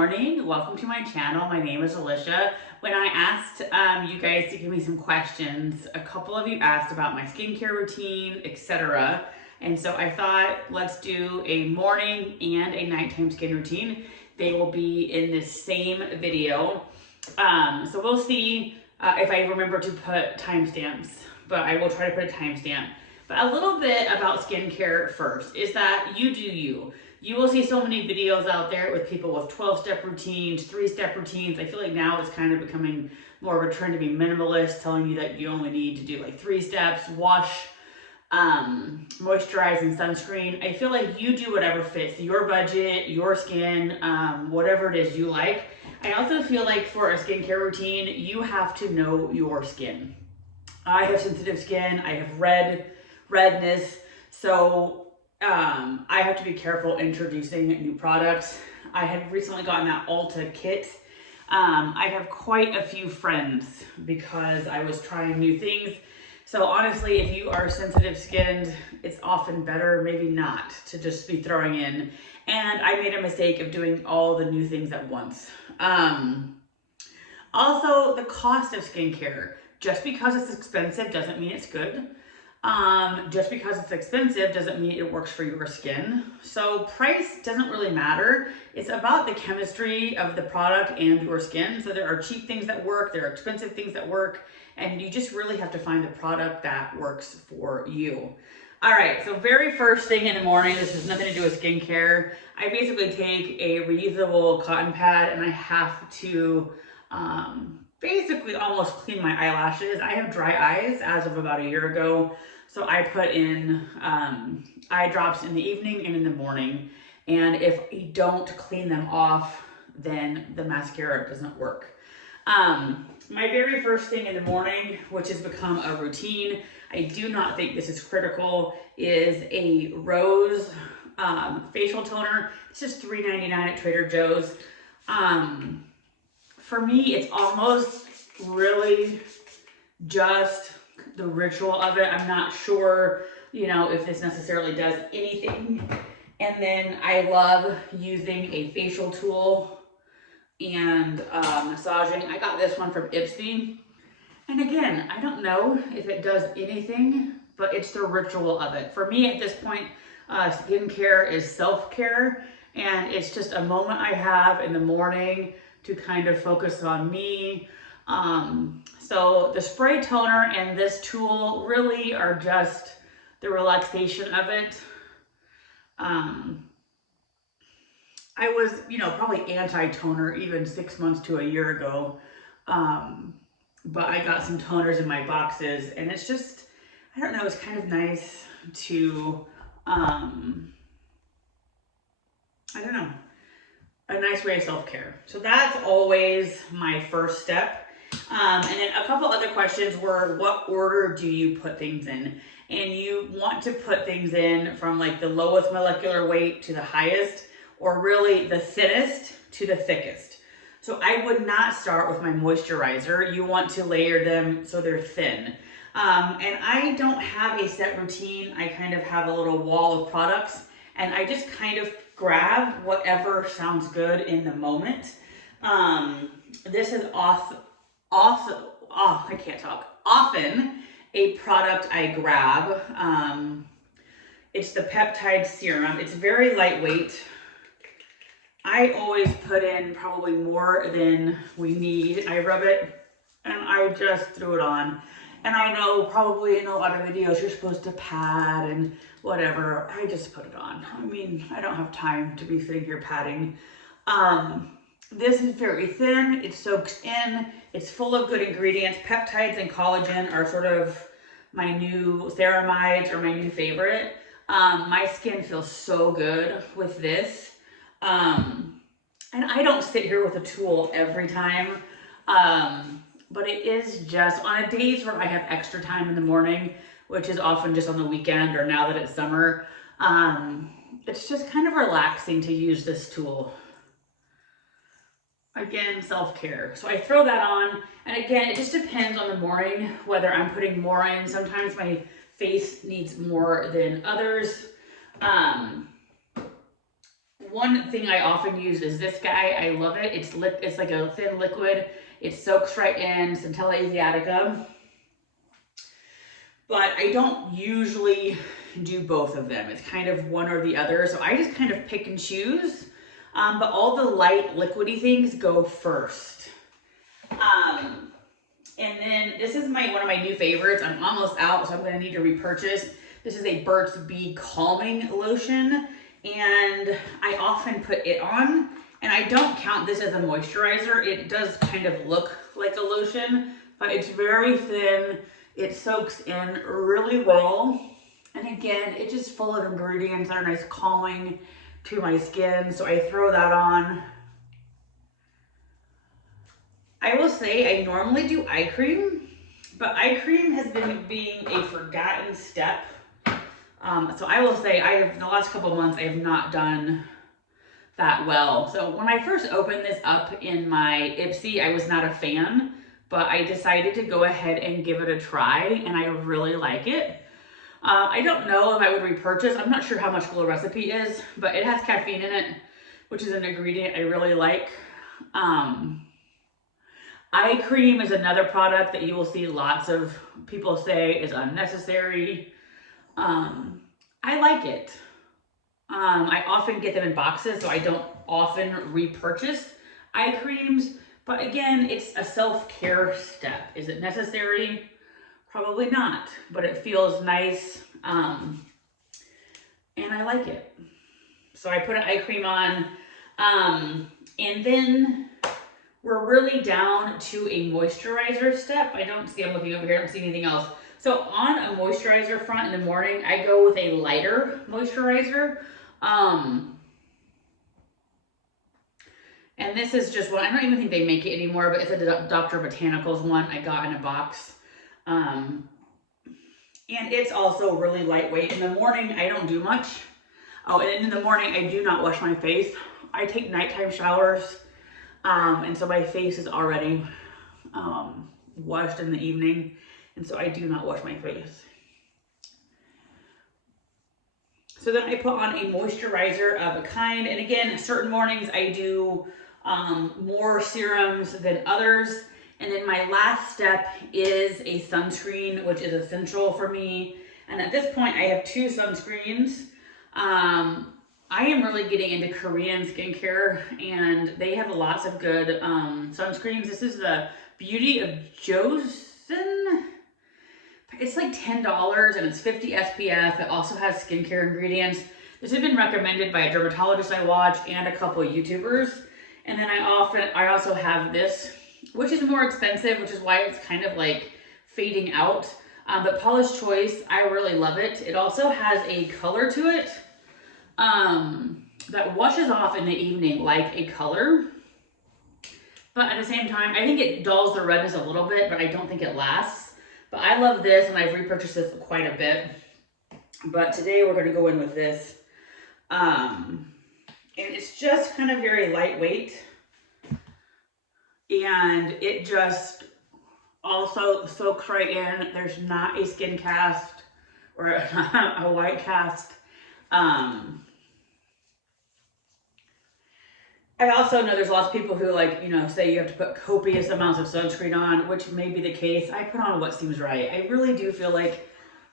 morning. Welcome to my channel. My name is Alicia. When I asked you guys to give me some questions, a couple of you asked about my skincare routine, etc. And so I thought, let's do a morning and a nighttime skin routine. They will be in this same video. So we'll see if I remember to put timestamps, but I will try to put a timestamp. But a little bit about skincare first is that you do you. You will see so many videos out there with people with 12-step routines, 3-step routines. I feel like now it's kind of becoming more of a trend to be minimalist, telling you that you only need to do like 3 steps, wash, moisturize, and sunscreen. I feel like you do whatever fits your budget, your skin, whatever it is you like. I also feel like for a skincare routine, you have to know your skin. I have sensitive skin. I have redness. So I have to be careful introducing new products. I have recently gotten that Ulta kit. I have quite a few friends because I was trying new things. So honestly, if you are sensitive skinned, it's often better, maybe not, to just be throwing in. And I made a mistake of doing all the new things at once. Also, the cost of skincare. Just because it's expensive doesn't mean it's good. Just because it's expensive doesn't mean it works for your skin. So price doesn't really matter. It's about the chemistry of the product and your skin. So there are cheap things that work, there are expensive things that work, and you just really have to find the product that works for you. All right, so very first thing in the morning, this has nothing to do with skincare. I basically take a reusable cotton pad and I have to basically almost clean my eyelashes. I have dry eyes as of about a year ago. So I put in eye drops in the evening and in the morning. And if you don't clean them off, then the mascara doesn't work. My very first thing in the morning, which has become a routine, I do not think this is critical, is a Rose facial toner. It's just $3.99 at Trader Joe's. For me, it's almost really just the ritual of it. I'm not sure, if this necessarily does anything. And then I love using a facial tool and massaging. I got this one from Ipsy. And again, I don't know if it does anything, but it's the ritual of it. For me at this point, skincare is self-care, and it's just a moment I have in the morning to kind of focus on me. So the spray toner and this tool really are just the relaxation of it. I was, probably anti-toner even 6 months to a year ago. But I got some toners in my boxes, and it's just, I don't know, it's kind of nice to, I don't know, a nice way of self-care. So that's always my first step. And then a couple other questions were, what order do you put things in? And you want to put things in from like the lowest molecular weight to the highest, or really the thinnest to the thickest. So I would not start with my moisturizer. You want to layer them so they're thin. And I don't have a set routine. I kind of have a little wall of products, and I just kind of grab whatever sounds good in the moment. This is often a product I grab. It's the peptide serum. It's very lightweight. I always put in probably more than we need. I rub it and I just threw it on. And I know probably in a lot of videos you're supposed to pad and whatever. I just put it on. I mean, I don't have time to be sitting here padding. This is very thin. It soaks in. It's full of good ingredients. Peptides and collagen are sort of my new ceramides, or my new favorite. My skin feels so good with this. And I don't sit here with a tool every time, but it is just on days where I have extra time in the morning, which is often just on the weekend or now that it's summer. It's just kind of relaxing to use this tool. Again, self-care. So I throw that on, and again, it just depends on the morning whether I'm putting more in. Sometimes my face needs more than others. one thing I often use is this guy. I love it. It's like a thin liquid. It soaks right in, Centella Asiatica. But I don't usually do both of them. It's kind of one or the other. So I just kind of pick and choose. But all the light liquidy things go first. And then this is one of my new favorites. I'm almost out, so I'm gonna need to repurchase. This is a Burt's Bee Calming Lotion, and I often put it on, and I don't count this as a moisturizer. It does kind of look like a lotion, but it's very thin. It soaks in really well. And again, it's just full of ingredients that are nice calming to my skin, so I throw that on. I will say I normally do eye cream, but eye cream has been being a forgotten step. So I will say in the last couple of months, I have not done that well. So when I first opened this up in my Ipsy, I was not a fan, but I decided to go ahead and give it a try, and I really like it. I don't know if I would repurchase. I'm not sure how much Glow Recipe is, but it has caffeine in it, which is an ingredient I really like. Eye cream is another product that you will see lots of people say is unnecessary. I like it. I often get them in boxes, so I don't often repurchase eye creams. But again, it's a self-care step. Is it necessary? Probably not, but it feels nice, and I like it. So I put an eye cream on, and then we're really down to a moisturizer step. I'm looking over here, I don't see anything else. So on a moisturizer front in the morning, I go with a lighter moisturizer. And this is just one, I don't even think they make it anymore, but it's a Dr. Botanicals one I got in a box. And it's also really lightweight. In the morning, I don't do much. Oh, and in the morning, I do not wash my face. I take nighttime showers. And so my face is already washed in the evening. And so I do not wash my face. So then I put on a moisturizer of a kind. And again, certain mornings I do more serums than others. And then my last step is a sunscreen, which is essential for me. And at this point, I have 2 sunscreens. I am really getting into Korean skincare, and they have lots of good sunscreens. This is the Beauty of Joseon. It's like $10 and it's 50 SPF. It also has skincare ingredients. This has been recommended by a dermatologist I watch and a couple of YouTubers. And then I also have this, which is more expensive, which is why it's kind of like fading out. But Paula's Choice, I really love it. It also has a color to it that washes off in the evening like a color. But at the same time, I think it dulls the redness a little bit, but I don't think it lasts. But I love this, and I've repurchased this quite a bit. But today we're going to go in with this. And it's just kind of very lightweight. And it just also soaks right in. There's not a skin cast or a white cast. I also know there's lots of people who say you have to put copious amounts of sunscreen on, which may be the case. I put on what seems right. I really do feel like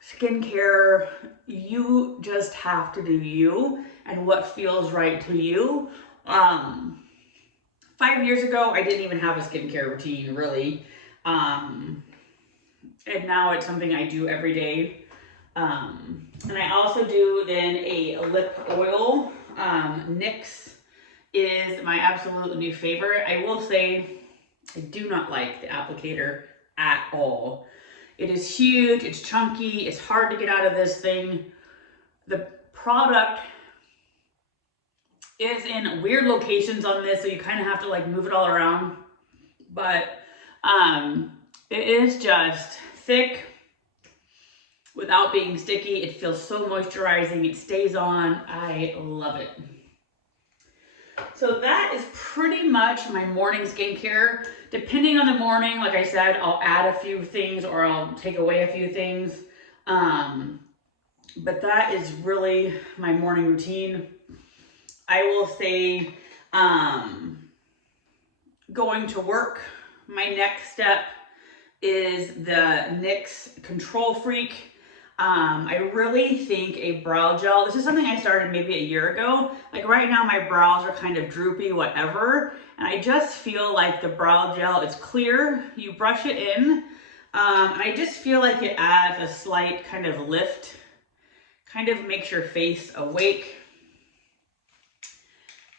skincare, you just have to do you and what feels right to you. 5 years ago, I didn't even have a skincare routine, really. And now it's something I do every day. And I also do then a lip oil. NYX is my absolute new favorite. I will say I do not like the applicator at all. It is huge, it's chunky, it's hard to get out of this thing. The product is in weird locations on this, so you kind of have to like move it all around. But it is just thick without being sticky. It feels so moisturizing, it stays on. I love it. So that is pretty much my morning skincare. Depending on the morning, like I said, I'll add a few things or I'll take away a few things. But that is really my morning routine. I will say, going to work, my next step is the NYX Control Freak. I really think a brow gel, this is something I started maybe a year ago. Like right now my brows are kind of droopy, whatever. And I just feel like the brow gel, it's clear, you brush it in. And I just feel like it adds a slight kind of lift, kind of makes your face awake.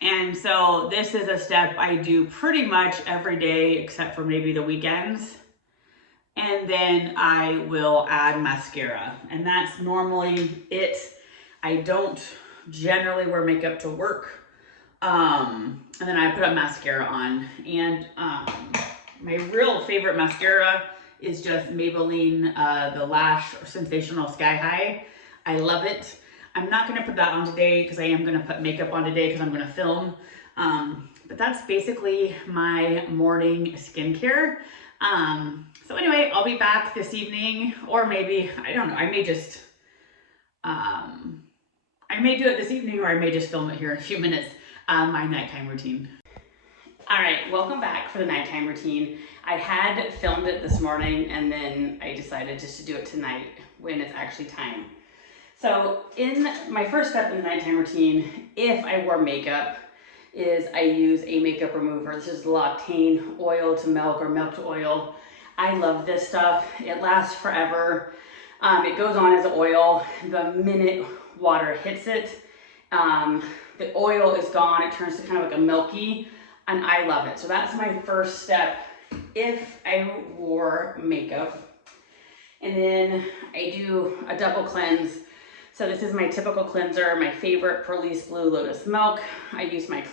And so this is a step I do pretty much every day except for maybe the weekends. And then I will add mascara, and that's normally it. I don't generally wear makeup to work. And then I put a mascara on, and my real favorite mascara is just Maybelline, the Lash Sensational Sky High. I love it. I'm not gonna put that on today because I am gonna put makeup on today because I'm gonna film. But that's basically my morning skincare. So anyway, I'll be back this evening, or maybe, I don't know, I may just, I may do it this evening, or I may just film it here in a few minutes, my nighttime routine. All right, welcome back for the nighttime routine. I had filmed it this morning, and then I decided just to do it tonight when it's actually time. So in my first step in the nighttime routine, if I wear makeup, is I use a makeup remover. This is L'Occitane oil to milk or milk to oil. I love this stuff. It lasts forever. It goes on as oil. The minute water hits it, the oil is gone. It turns to kind of like a milky, and I love it. So that's my first step if I wore makeup. And then I do a double cleanse. So this is my typical cleanser, my favorite Purlisse Blue Lotus Milk. I use my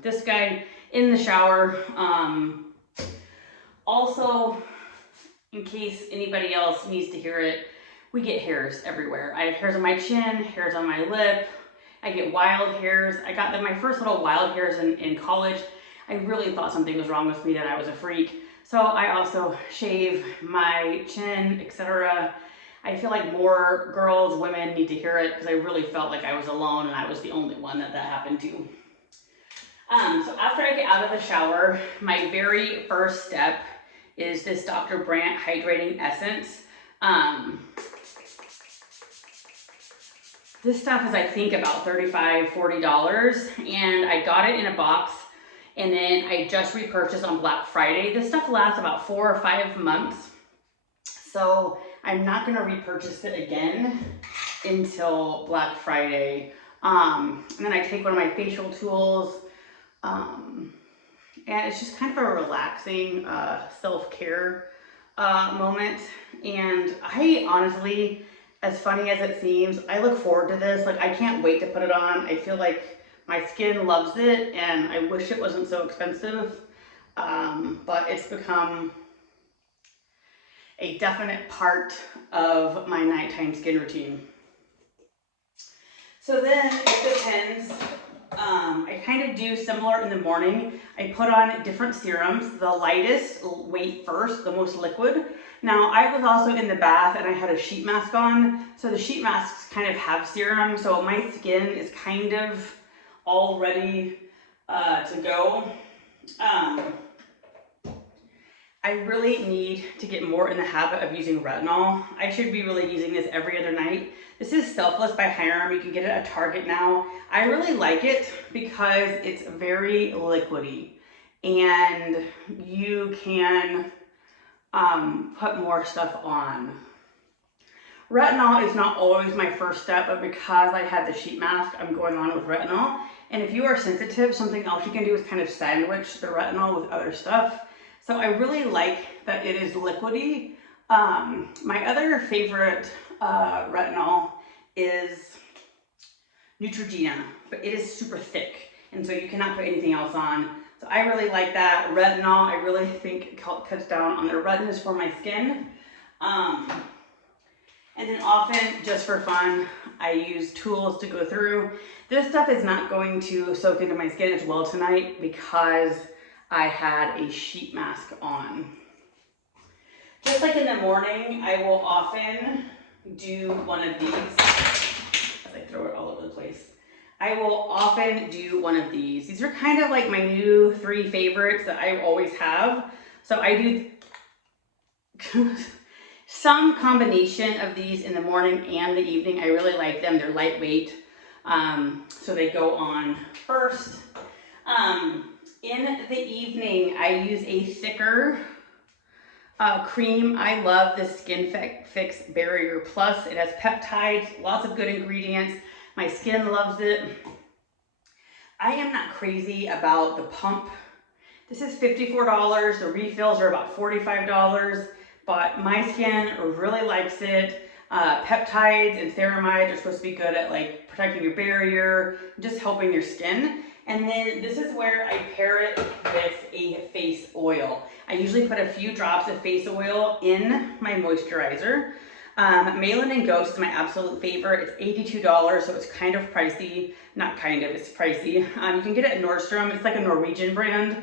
this guy in the shower. Also, in case anybody else needs to hear it, we get hairs everywhere. I have hairs on my chin, hairs on my lip. I get wild hairs. I got my first little wild hairs in college. I really thought something was wrong with me, that I was a freak. So I also shave my chin, etc. I feel like more girls, women need to hear it because I really felt like I was alone and I was the only one that happened to. So after I get out of the shower, my very first step is this Dr. Brandt Hydrating Essence. This stuff is, I think, about $35, $40, and I got it in a box, and then I just repurchased on Black Friday. This stuff lasts about 4 or 5 months, so I'm not gonna repurchase it again until Black Friday. And then I take one of my facial tools, and it's just kind of a relaxing self-care moment. And I honestly, as funny as it seems, I look forward to this. Like, I can't wait to put it on. I feel like my skin loves it, and I wish it wasn't so expensive, but it's become a definite part of my nighttime skin routine. So then it depends. I kind of do similar in the morning. I put on different serums, the lightest weight first, the most liquid. Now, I was also in the bath and I had a sheet mask on, so the sheet masks kind of have serum, so my skin is kind of all ready to go. I really need to get more in the habit of using retinol. I should be really using this every other night. This is Selfless by Hyram. You can get it at Target now. I really like it because it's very liquidy, and you can put more stuff on. Retinol is not always my first step, but because I had the sheet mask, I'm going on with retinol. And if you are sensitive, something else you can do is kind of sandwich the retinol with other stuff. So I really like that it is liquidy. My other favorite retinol is Neutrogena, but it is super thick, and so you cannot put anything else on. So I really like that. Retinol, I really think cuts down on the redness for my skin. And then often, just for fun, I use tools to go through. This stuff is not going to soak into my skin as well tonight because I had a sheet mask on. Just like in the morning, I will often do one of these, as I throw it all over the place. I will often do one of these. These are kind of like my new 3 favorites that I always have. So I do some combination of these in the morning and the evening. I really like them. They're lightweight. So they go on first. In the evening, I use a thicker cream. I love the Skin Fix Barrier Plus. It has peptides, lots of good ingredients. My skin loves it. I am not crazy about the pump. This is $54. The refills are about $45, but my skin really likes it. Peptides and ceramides are supposed to be good at like protecting your barrier, just helping your skin. And then this is where I pair it with a face oil. I usually put a few drops of face oil in my moisturizer. Malin & Ghost is my absolute favorite. It's $82, so it's kind of pricey. Not kind of, it's pricey. You can get it at Nordstrom. It's like a Norwegian brand.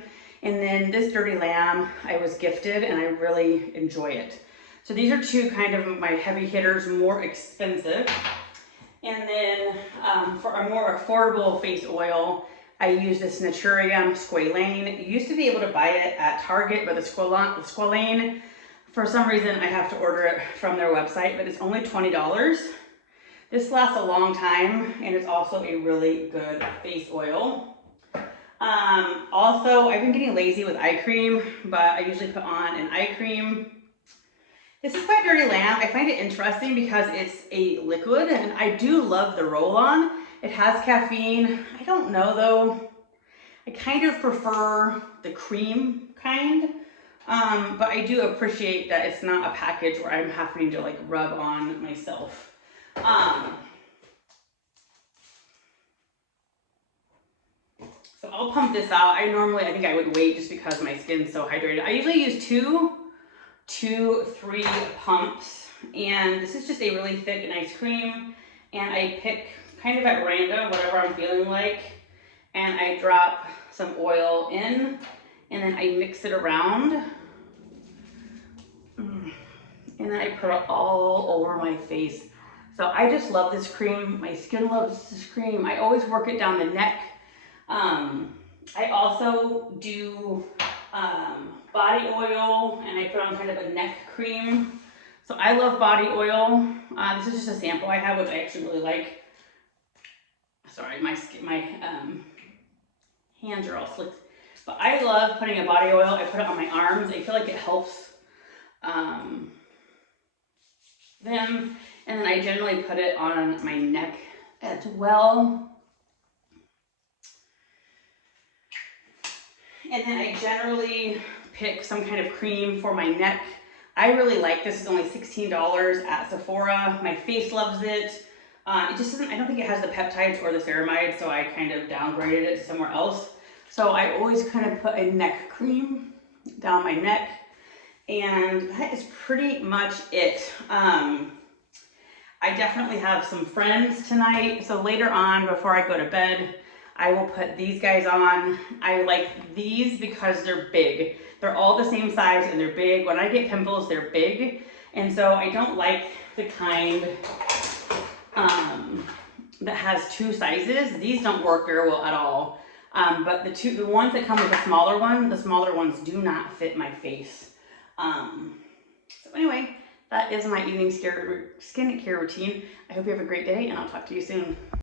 And then this Dirty Lamb I was gifted and I really enjoy it. So these are 2 kind of my heavy hitters, more expensive. And then for a more affordable face oil, I use this Naturium Squalane. You used to be able to buy it at Target, but the Squalane, for some reason I have to order it from their website, but it's only $20. This lasts a long time and it's also a really good face oil. Also, I've been getting lazy with eye cream, but I usually put on an eye cream. This is by Dirty Lamb. I find it interesting because it's a liquid and I do love the roll-on. It has caffeine. I don't know though. I kind of prefer the cream kind, but I do appreciate that it's not a package where I'm having to like rub on myself. So I'll pump this out. I think I would wait just because my skin's so hydrated. I usually use 3 pumps, and this is just a really thick, nice cream, and I pick kind of at random whatever I'm feeling like, and I drop some oil in, and then I mix it around, and then I put it all over my face. So I just love this cream. My skin loves this cream. I always work it down the neck. I also do body oil, and I put on kind of a neck cream. So I love body oil. This is just a sample I have, which I actually really like. Sorry, my hands are all slick. But I love putting a body oil. I put it on my arms. I feel like it helps them. And then I generally put it on my neck as well. And then I generally pick some kind of cream for my neck. I really like this. It's only $16 at Sephora. My face loves it. It just doesn't, I don't think it has the peptides or the ceramides, so I kind of downgraded it to somewhere else. So I always kind of put a neck cream down my neck, and that is pretty much it. I definitely have some friends tonight, so later on before I go to bed, I will put these guys on. I like these because they're big. They're all the same size and they're big. When I get pimples, they're big. And so I don't like the kind that has 2 sizes. These don't work very well at all. But the ones that come with the smaller ones do not fit my face. So anyway, that is my evening skincare routine. I hope you have a great day, and I'll talk to you soon.